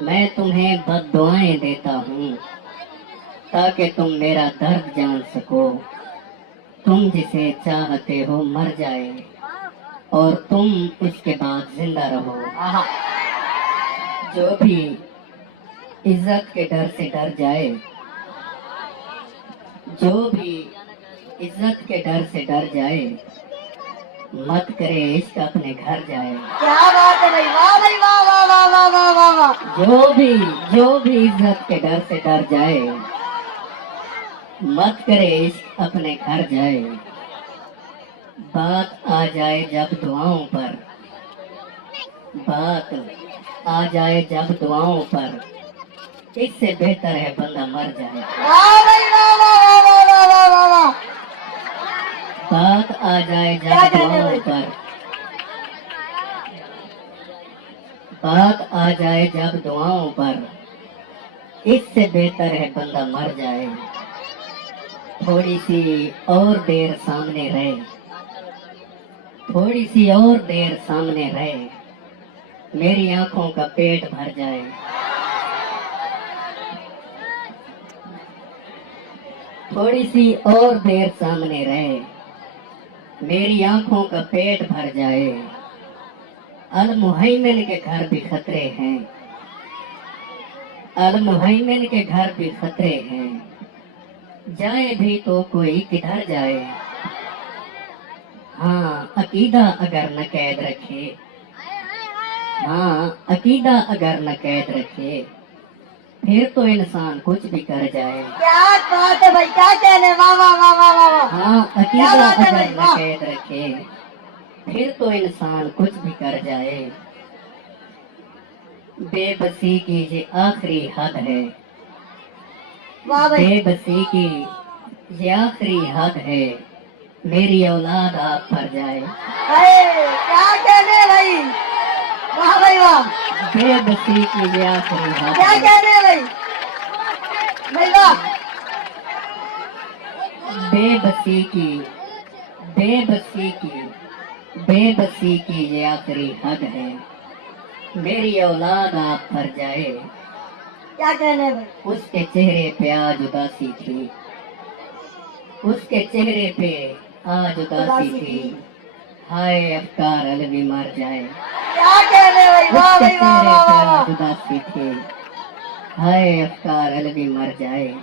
मैं तुम्हें बद्दुआएं देता हूँ ताकि तुम मेरा दर्द जान सको। तुम जिसे चाहते हो मर जाए और तुम उसके बाद जिंदा रहो। जो भी इज्जत के डर से डर जाए, जो भी इज्जत के डर से डर जाए, मत करे इश्क अपने घर जाए। क्या बात है भाई, वाह भाई, वाह वाह वाह वाह वाह वाह वाह। जो भी इज्जत के डर से डर जाए, मत करे इश्क अपने घर जाए। बात आ जाए जब दुआओं पर, बात आ जाए जब दुआओं पर, इससे बेहतर है बंदा मर जाए। वाह भाई, वाह वाह वाह वाह वाह वाह वाह। बात आ जाए क्या जब कहने दुआओं भाई? पर, बात आ जाए जब दुआओं पर, इससे बेहतर है बंदा मर जाए। थोड़ी सी और देर सामने रहे, थोड़ी सी और देर सामने रहे, मेरी आंखों का पेट भर जाए। थोड़ी सी और देर सामने रहे, मेरी आंखों का पेट भर जाए। अल मुहैमिन के घर भी खतरे हैं, अल मुहैमिन के घर भी खतरे हैं, जाए भी तो कोई किधर जाए। हाँ अकीदा अगर न कैद रखे, हाँ अकीदा अगर न कैद रखे, फिर तो इंसान कुछ भी कर जाए। क्या बात है भाई, क्या कहने, वाह वाह वाह वाह वाह वाह। हाँ क्या अकीदा बात है अगर भाई, न वाह। कैद रखे, फिर तो इंसान कुछ भी कर जाए। बेबसी की ये आखिरी हद है, वाह भाई, बेबसी की ये आखिरी हद है, मेरी औलाद आप पर जाए। अरे क्या कहने भाई, वाह भाई वाह। बेबसी की ये आखिरी हद क्या है, कहने भाई, भाई वाह। बेबसी की, बेबसी की, बेबसी की ये आखिरी हद है, मेरी औलाद आप पर जाए। क्या कहने भाई, उसके चेहरे पे आज उदासी थी, उसके चेहरे पे आज उदासी थी, हाय अफकार अलवी मर जाए। क्या कहने भाई, वाह उसके भाई, वाह चेहरे वाह पे वाह वाह। आज उदासी थी, हाय अफकार अलवी मर जाए।